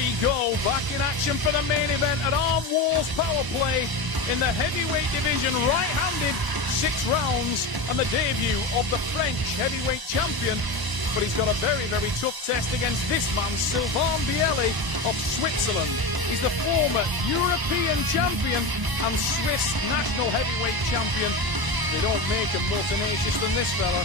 we go, back in action for the main event at Arm Wars Power Play in the heavyweight division, right-handed, 6 rounds, and the debut of the French heavyweight champion. But he's got a very, very tough test against this man, Sylvain BIELLI of Switzerland. He's the former European champion and Swiss national heavyweight champion. They don't make him more tenacious than this fella.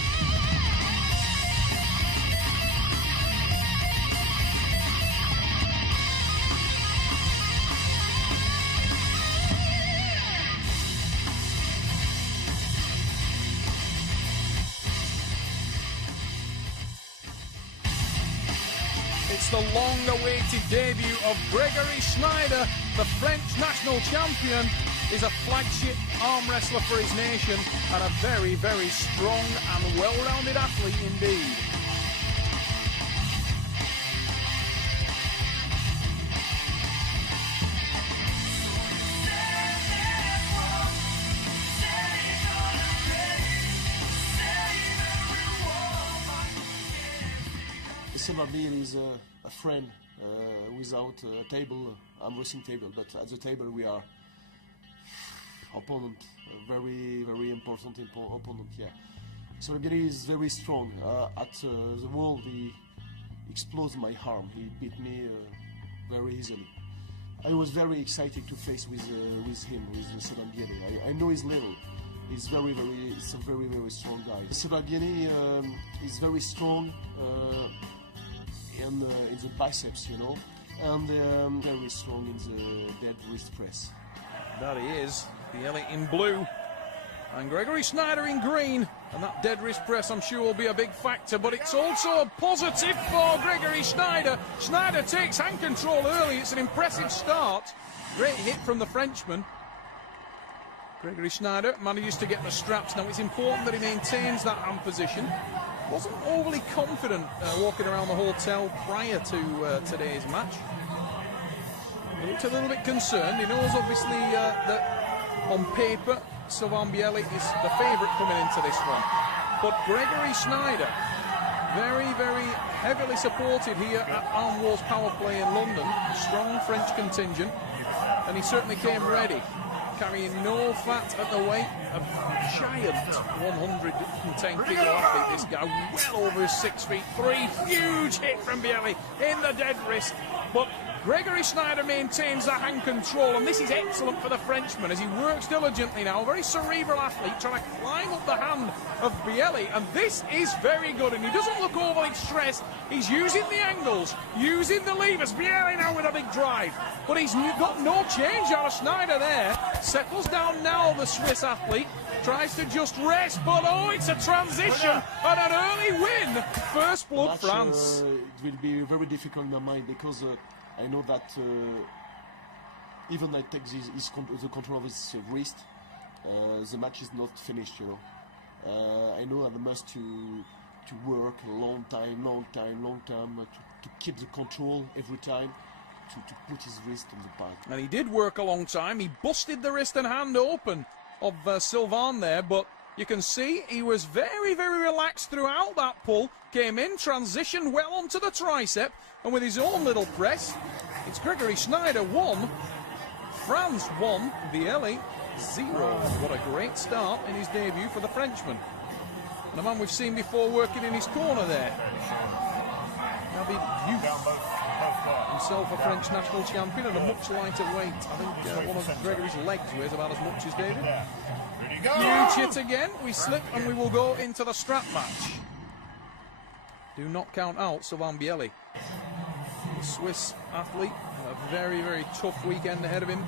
It's the long-awaited debut of Grégory SCHNEIDER, the French national champion. Is a flagship arm wrestler for his nation and a very, very strong and well-rounded athlete indeed. Sylvain BIELLI is a friend without a table, arm wrestling table, but at the table we are opponent, a very, very important opponent, yeah. Sylvain BIELLI is very strong. At the wall, he exploded my arm. He beat me very easily. I was very excited to face with him, with Sylvain BIELLI. I know his level. He's a very, very strong guy. Sylvain BIELLI is very strong in the biceps, you know, and very strong in the dead wrist press. That he is. BIELLI in blue and Grégory SCHNEIDER in green, and that dead wrist press I'm sure will be a big factor, but it's also a positive for Grégory SCHNEIDER. SCHNEIDER takes hand control early. It's an impressive start. Great hit from the Frenchman. Grégory SCHNEIDER manages to get the straps. Now it's important that he maintains that hand position. Wasn't overly confident walking around the hotel prior to today's match. He looked a little bit concerned. He knows obviously that on paper Sylvain BIELLI is the favourite coming into this one. But Grégory SCHNEIDER, very, very heavily supported here at Arm Wars Power Play in London. Strong French contingent, and he certainly came ready. Carrying no fat at the weight, a giant 110 kilo athlete, this guy, well over his 6'3". Huge hit from BIELLI in the dead wrist, but Grégory SCHNEIDER maintains the hand control, and this is excellent for the Frenchman as he works diligently now. A very cerebral athlete trying to climb up the hand of BIELLI, and this is very good, and he doesn't look overly stressed. He's using the angles, using the levers. BIELLI now with a big drive, but he's got no change out of SCHNEIDER there. Settles down now, the Swiss athlete. Tries to just rest, but oh, it's a transition and an early win. First blood, France. It will be very difficult in my mind because I know that even I take the control of his wrist, the match is not finished, you know. I know I must to work a long time to keep the control every time, to put his wrist on the pad. And he did work a long time. He busted the wrist and hand open of Sylvain there, but you can see he was very, very relaxed throughout that pull. Came in, transitioned well onto the tricep, and with his own little press, it's Grégory SCHNEIDER 1, France 1, BIELLI 0. What a great start in his debut for the Frenchman. And a man we've seen before working in his corner there. Now the youth, himself a French national champion and a much lighter weight. I think one of Grégory's legs weighs about as much as David. Huge hit again. We slip and we will go into the strap match. Do not count out Sylvain BIELLI. The Swiss athlete, a very, very tough weekend ahead of him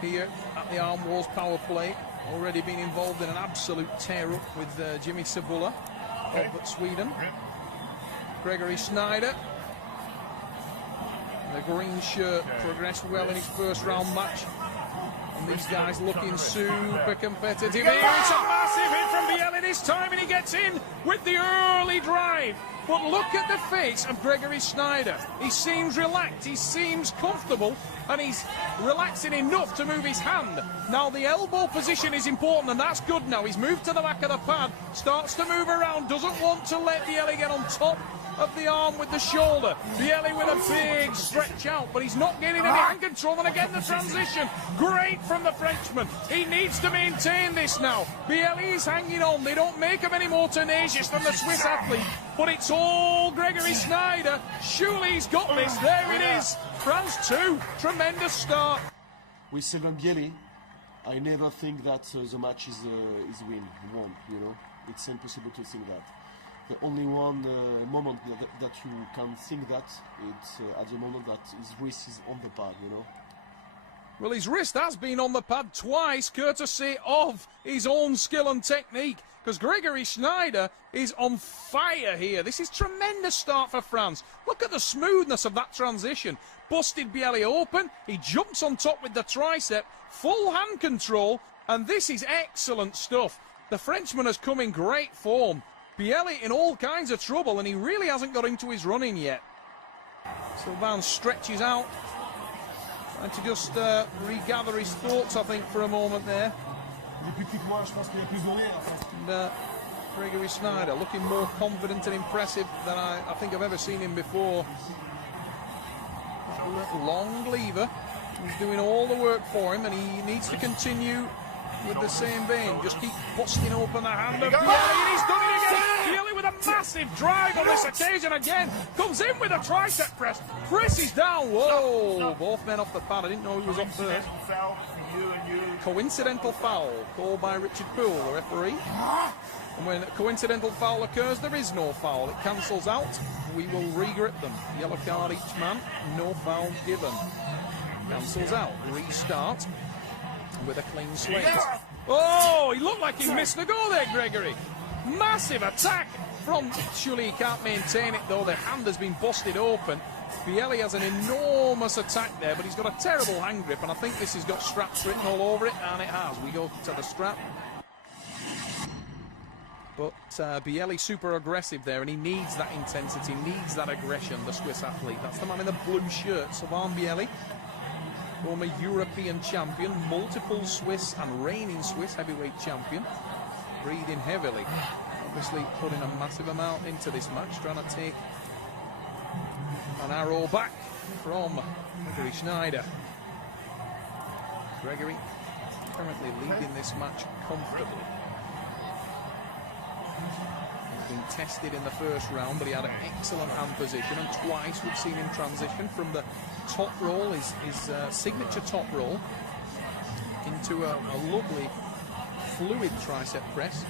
here at the Arm Wars Power Play. Already been involved in an absolute tear-up with Jimmy Cibula of Sweden. Grégory SCHNEIDER, the green shirt, progressed well in his first round match. And these guys looking super competitive here. It's a massive hit from BIELLI this time, and he gets in with the early drive. But look at the face of Grégory SCHNEIDER. He seems relaxed, he seems comfortable, and he's relaxing enough to move his hand. Now the elbow position is important, and that's good now. He's moved to the back of the pad, starts to move around, doesn't want to let BIELLI get on top of the arm with the shoulder. BIELLI with a big stretch out, but he's not getting any hand control. And again, the transition. Great from the Frenchman. He needs to maintain this now. BIELLI is hanging on. They don't make him any more tenacious than the Swiss athlete. But it's all Grégory Schneider. Surely he's got this. There it is. France 2. Tremendous start. With Sylvain BIELLI, I never think that the match is won, you know. It's impossible to think that. The only one moment that you can think that, it's at the moment that his wrist is on the pad, you know. Well, his wrist has been on the pad twice, courtesy of his own skill and technique, because Grégory Schneider is on fire here. This is tremendous start for France. Look at the smoothness of that transition. Busted BIELLI open, he jumps on top with the tricep, full hand control, and this is excellent stuff. The Frenchman has come in great form. BIELLI in all kinds of trouble, and he really hasn't got into his running yet. Sylvain stretches out, trying to just regather his thoughts, I think, for a moment there. And Grégory Schneider looking more confident and impressive than I think I've ever seen him before. A long lever. He's doing all the work for him, and he needs to continue with the same vein. Just keep busting open the hand of BIELLI, and he's done it again. BIELLI with a massive drive on this occasion again. Comes in with a tricep press. Presses down. Whoa! Both men off the pad. I didn't know he was up first. Coincidental foul called by Richard Poole, the referee. And when a coincidental foul occurs, there is no foul. It cancels out. We will re-grip them. Yellow card each man. No foul given. Cancels out. Restart with a clean slate. Oh, he looked like he missed the goal there, Grégory. Massive attack from... Surely he can't maintain it, though. The hand has been busted open. BIELLI has an enormous attack there, but he's got a terrible hand grip, and I think this has got straps written all over it, and it has. We go to the strap. But BIELLI super aggressive there, and he needs that intensity, needs that aggression, the Swiss athlete. That's the man in the blue shirt, Sylvain BIELLI. Former European champion, multiple Swiss and reigning Swiss heavyweight champion. Breathing heavily. Obviously putting a massive amount into this match, trying to take an arrow back from Grégory Schneider. Grégory currently leading this match comfortably. He's been tested in the first round, but he had an excellent hand position, and twice we've seen him transition from the top roll, his signature top roll, into a lovely fluid tricep press.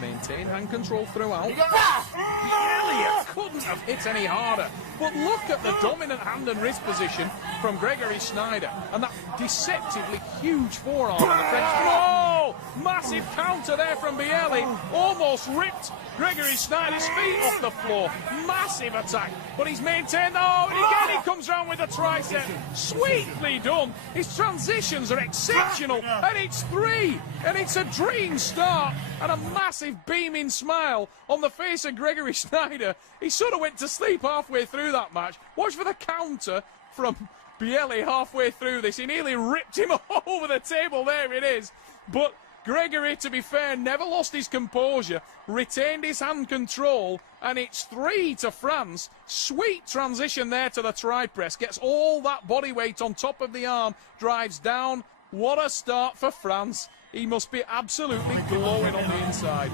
Maintain hand control throughout. BIELLI couldn't have hit any harder. But look at the dominant hand and wrist position from Grégory Schneider, and that deceptively huge forearm of the Frenchman. Oh! Massive counter there from BIELLI. Almost ripped Grégory Schneider's feet off the floor. Massive attack, but he's maintained. Oh, and again he comes round with a tricep. Sweetly done. His transitions are exceptional, and it's 3, and it's a dream start, and a massive beaming smile on the face of Grégory Schneider. He sort of went to sleep halfway through that match. Watch for the counter from BIELLI halfway through this. He nearly ripped him over the table. There it is. But Grégory, to be fair, never lost his composure, retained his hand control, and it's 3 to France. Sweet transition there to the tri-press. Gets all that body weight on top of the arm, drives down. What a start for France. He must be absolutely glowing on the inside.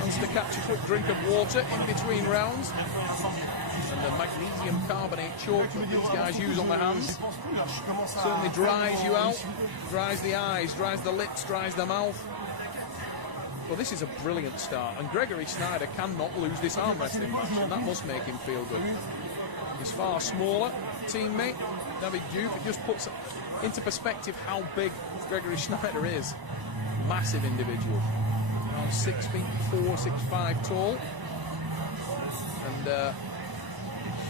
Wants to catch a quick drink of water in between rounds. And the magnesium carbonate chalk that these guys use on the hands certainly dries you out, dries the eyes, dries the lips, dries the mouth. Well, this is a brilliant start, and Grégory Schneider cannot lose this arm wrestling match, and that must make him feel good. His far smaller teammate, David Duke, it just puts into perspective how big Grégory Schneider is. Massive individual. Around 6'4", 6'5" tall. And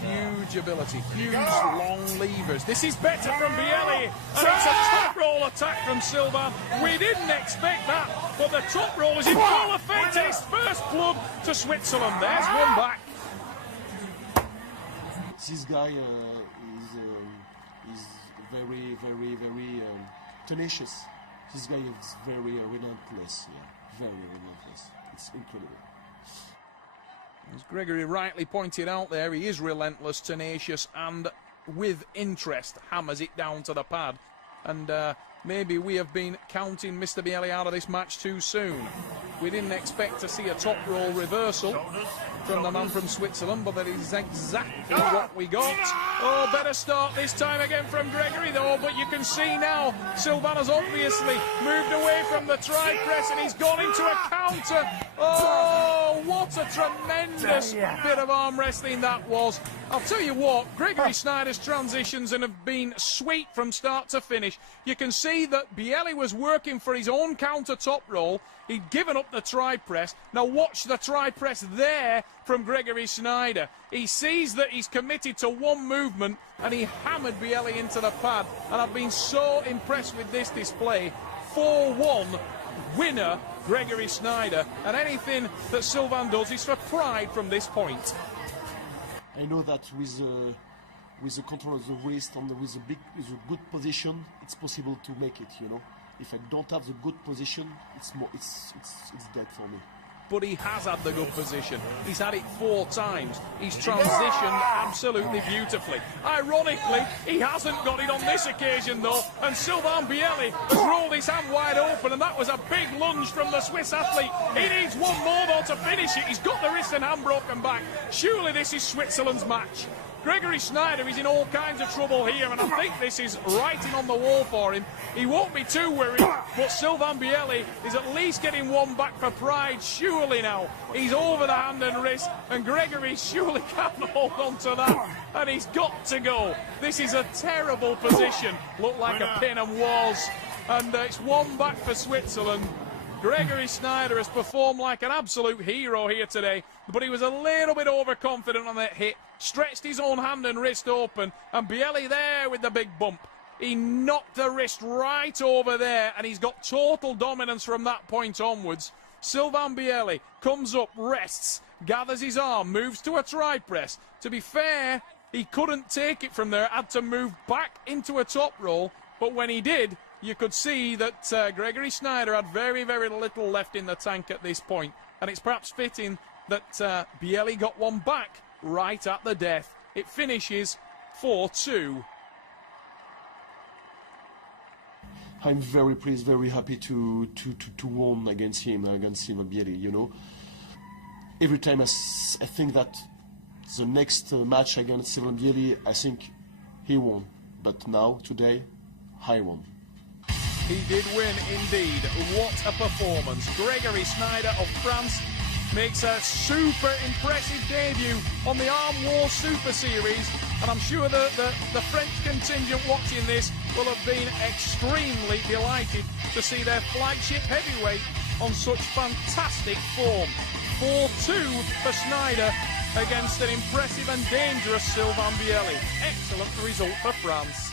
huge ability, huge long levers. This is better from BIELLI, and it's a top roll attack from Sylvain. We didn't expect that, but the top roll is in full effect. His first club to Switzerland. There's one back. This guy is very tenacious. This guy is very relentless. Yeah, very relentless. It's incredible. As Gregory rightly pointed out there, he is relentless, tenacious, and with interest hammers it down to the pad. And maybe we have been counting Mr. BIELLI out of this match too soon. We didn't expect to see a top roll reversal from the man from Switzerland, but that is exactly what we got. Oh, better start this time again from Gregory though, but you can see now Sylvain has obviously moved away from the tri-press and he's gone into a counter. Oh, what a tremendous bit of arm wrestling that was. I'll tell you what, Grégory SCHNEIDER's transitions have been sweet from start to finish. You can see that BIELLI was working for his own counter top roll. He'd given up the tri-press. Now watch the tri-press there from Grégory SCHNEIDER. He sees that he's committed to one movement and he hammered BIELLI into the pad. And I've been so impressed with this display. 4-1 winner Grégory SCHNEIDER. And anything that Sylvain does is for pride from this point. I know that with the control of the wrist and with a good position, it's possible to make it, you know. If I don't have the good position, it's dead for me. But he has had the good position. He's had it 4 times. He's transitioned absolutely beautifully. Ironically, he hasn't got it on this occasion though, and Sylvain BIELLI has rolled his hand wide open, and that was a big lunge from the Swiss athlete. He needs one more though to finish it. He's got the wrist and hand broken back. Surely this is Switzerland's match. Grégory SCHNEIDER is in all kinds of trouble here, and I think this is writing on the wall for him. He won't be too worried, but Sylvain BIELLI is at least getting one back for pride, surely now. He's over the hand and wrist, and Grégory surely can't hold on to that, and he's got to go. This is a terrible position. Looked like a pin and was, and it's one back for Switzerland. Grégory SCHNEIDER has performed like an absolute hero here today, but he was a little bit overconfident on that hit, stretched his own hand and wrist open, and BIELLI there with the big bump. He knocked the wrist right over there, and he's got total dominance from that point onwards. Sylvain BIELLI comes up, rests, gathers his arm, moves to a tri-press. To be fair, he couldn't take it from there, had to move back into a top roll, but when he did, you could see that Grégory SCHNEIDER had very, very little left in the tank at this point. And it's perhaps fitting that BIELLI got one back right at the death. It finishes 4-2. I'm very pleased, very happy to win against him, against Sylvain BIELLI, you know. Every time I think that the next match against Sylvain BIELLI, I think he won. But now, today, I won. He did win indeed. What a performance. Grégory SCHNEIDER of France makes a super impressive debut on the Arm War Super Series, and I'm sure that the French contingent watching this will have been extremely delighted to see their flagship heavyweight on such fantastic form. 4-2 for SCHNEIDER against an impressive and dangerous Sylvain BIELLI. Excellent result for France.